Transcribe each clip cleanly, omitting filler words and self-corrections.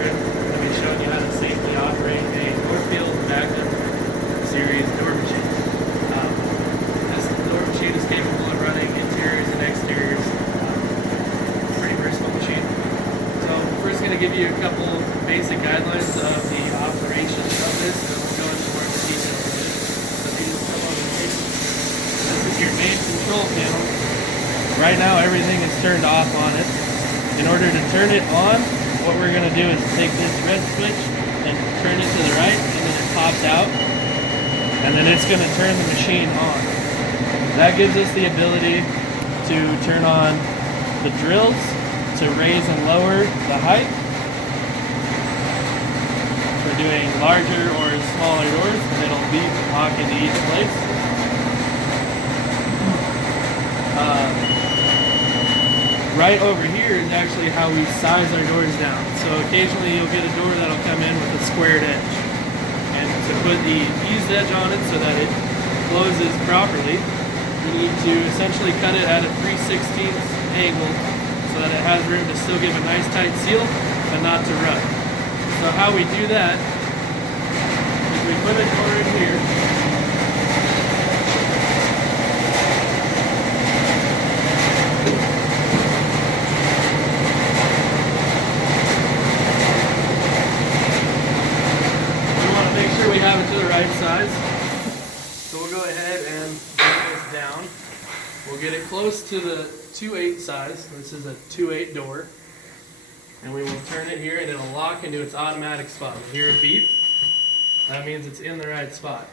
trip, I'll be showing you how to safely operate a Northfield Magnum series door machine. This door machine is capable of running interiors and exteriors. Pretty versatile machine. So I'm first going to give you a couple basic guidelines of the operation of this, and we'll go into more of the details of it. So if you just come over here, this is your main control panel. Right now everything is turned off on it. In order to turn it on, what we're going to do is take this red switch and turn it to the right, and then it pops out, and then it's going to turn the machine on. That gives us the ability to turn on the drills to raise and lower the height. We're doing larger or smaller doors, and it'll beep and lock into each place. Right over here is actually how we size our doors down. So occasionally you'll get a door that'll come in with a squared edge. And to put the eased edge on it so that it closes properly, you need to essentially cut it at a 3/16 angle so that it has room to still give a nice tight seal, but not to rut. So how we do that is we put a door in here. We have it to the right size, so we'll go ahead and bring this down. We'll get it close to the 2/8 size. This is a 2/8 door, and we will turn it here, and it'll lock into its automatic spot. We'll hear a beep. That means it's in the right spot.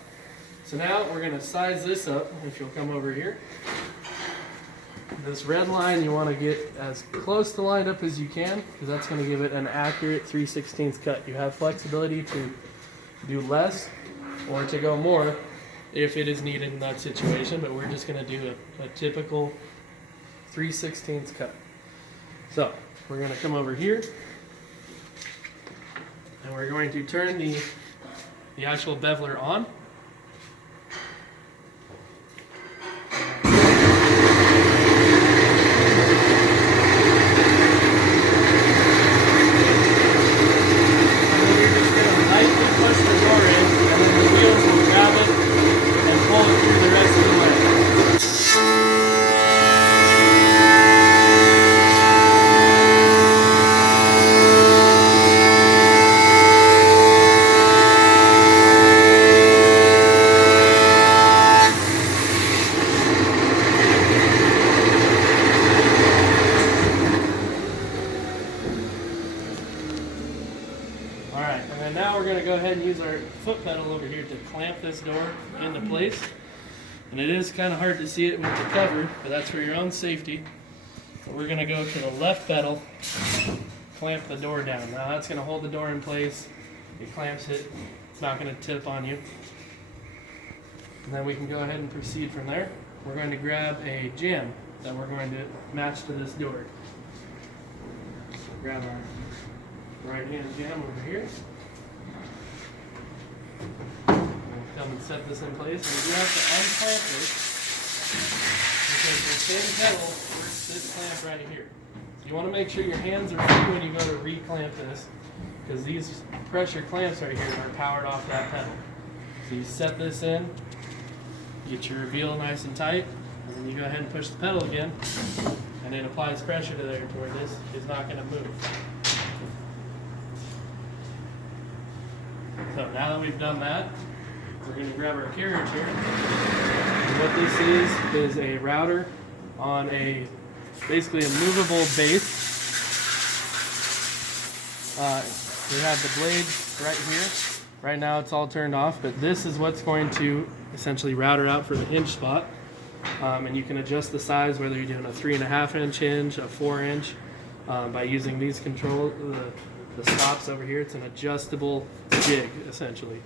So now we're going to size this up. If you'll come over here, this red line you want to get as close to lined up as you can, because that's going to give it an accurate 3/16 cut. You have flexibility to do less or to go more if it is needed in that situation, but we're just going to do a typical 3/16 cut. So we're going to come over here, and we're going to turn the actual beveler on. Alright, and then now we're going to go ahead and use our foot pedal over here to clamp this door into place. And it is kind of hard to see it with the cover, but that's for your own safety. But we're going to go to the left pedal, clamp the door down. Now that's going to hold the door in place. It clamps it. It's not going to tip on you. And then we can go ahead and proceed from there. We're going to grab a jamb that we're going to match to this door. So grab our right hand jamb over here. We'll come and set this in place, and we do have to unclamp this because the same pedal works this clamp right here. So you want to make sure your hands are free when you go to re-clamp this, because these pressure clamps right here are powered off that pedal. So you set this in, get your reveal nice and tight, and then you go ahead and push the pedal again, and it applies pressure to there to where this is not going to move. So now that we've done that, we're going to grab our carriage here. And what this is a router on basically a movable base. We have the blades right here. Right now it's all turned off, but this is what's going to essentially route her out for the hinge spot. And you can adjust the size, whether you're doing a 3.5 inch hinge, a 4 inch, by using these the stops over here. It's an adjustable jig, essentially.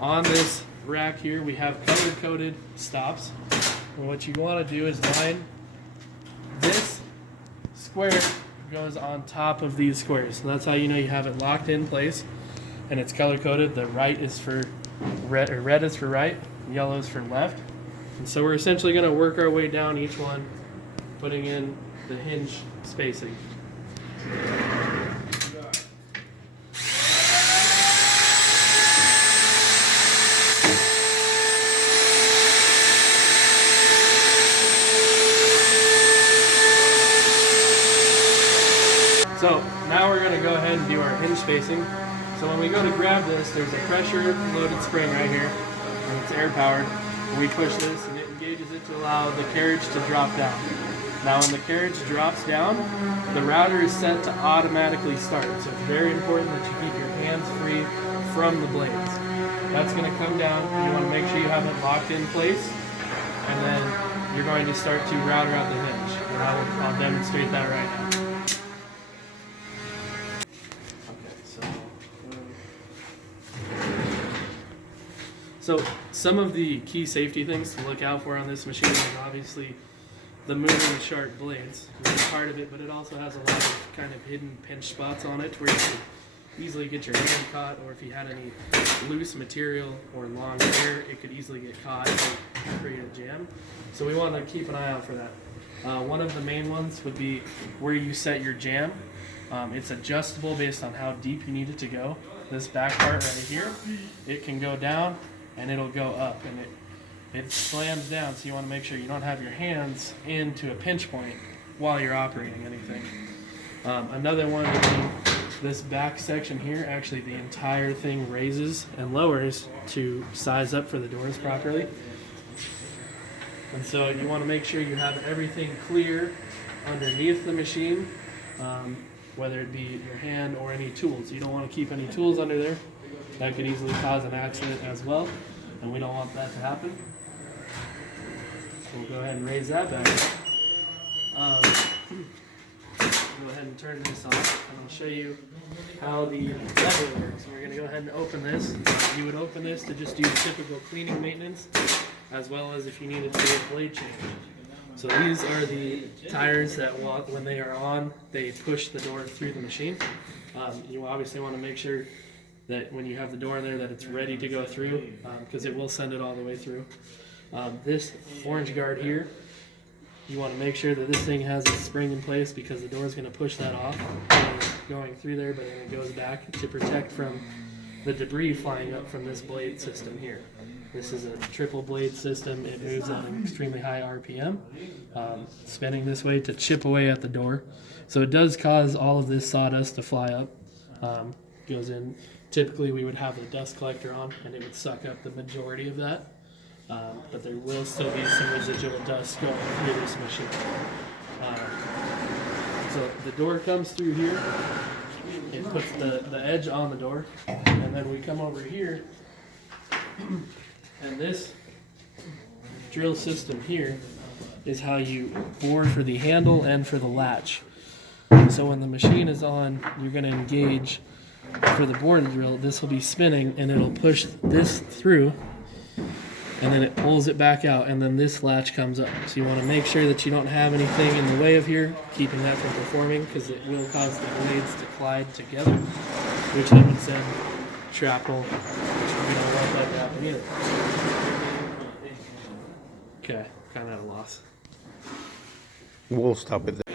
On this rack here, we have color-coded stops. And what you want to do is line this square goes on top of these squares. So that's how you know you have it locked in place, and it's color-coded. The right is for red, or red is for right, yellow is for left. And so we're essentially going to work our way down each one, putting in the hinge spacing. Go So now we're going to go ahead and do our hinge spacing. So when we go to grab this, there's a pressure loaded spring right here, and it's air powered. And we push this and it engages it to allow the carriage to drop down. Now when the carriage drops down, the router is set to automatically start. So it's very important that you keep your hands free from the blades. That's going to come down. You want to make sure you have it locked in place, and then you're going to start to router out the hinge. And I'll demonstrate that right now. So some of the key safety things to look out for on this machine is obviously the moving sharp blades, which is part of it, but it also has a lot of kind of hidden pinch spots on it where you can easily get your hand caught, or if you had any loose material or long hair, it could easily get caught and create a jam. So we want to keep an eye out for that. One of the main ones would be where you set your jam. It's adjustable based on how deep you need it to go. This back part right here, it can go down and it'll go up, and it slams down, so you want to make sure you don't have your hands into a pinch point while you're operating anything. Another one would be this back section here. Actually, the entire thing raises and lowers to size up for the doors properly. And so you want to make sure you have everything clear underneath the machine, whether it be your hand or any tools. You don't want to keep any tools under there. That could easily cause an accident as well, and we don't want that to happen. We'll go ahead and raise that back. Go ahead and turn this off, and I'll show you how the lever works. We're going to go ahead and open this. You would open this to just do typical cleaning maintenance, as well as if you needed to do a blade change. So these are the tires that when they are on, they push the door through the machine. You obviously want to make sure that when you have the door in there that it's ready to go through, because it will send it all the way through. This orange guard here, you want to make sure that this thing has a spring in place, because the door is going to push that off going through there, but then it goes back to protect from the debris flying up from this blade system here. This is a triple blade system. It moves at an extremely high RPM, spinning this way to chip away at the door. So it does cause all of this sawdust to fly up. Goes in. Typically we would have the dust collector on, and it would suck up the majority of that. But there will still be some residual dust going through this machine. So the door comes through here. It puts the edge on the door, and then we come over here, and this drill system here is how you bore for the handle and for the latch. So when the machine is on, you're going to engage for the bore drill. This will be spinning, and it'll push this through, and then it pulls it back out, and then this latch comes up. So you want to make sure that you don't have anything in the way of here, keeping that from performing, because it will cause the blades to collide together, which then would send shrapnel, which we don't want that to happen either. Okay, kind of at a loss. We'll stop it there.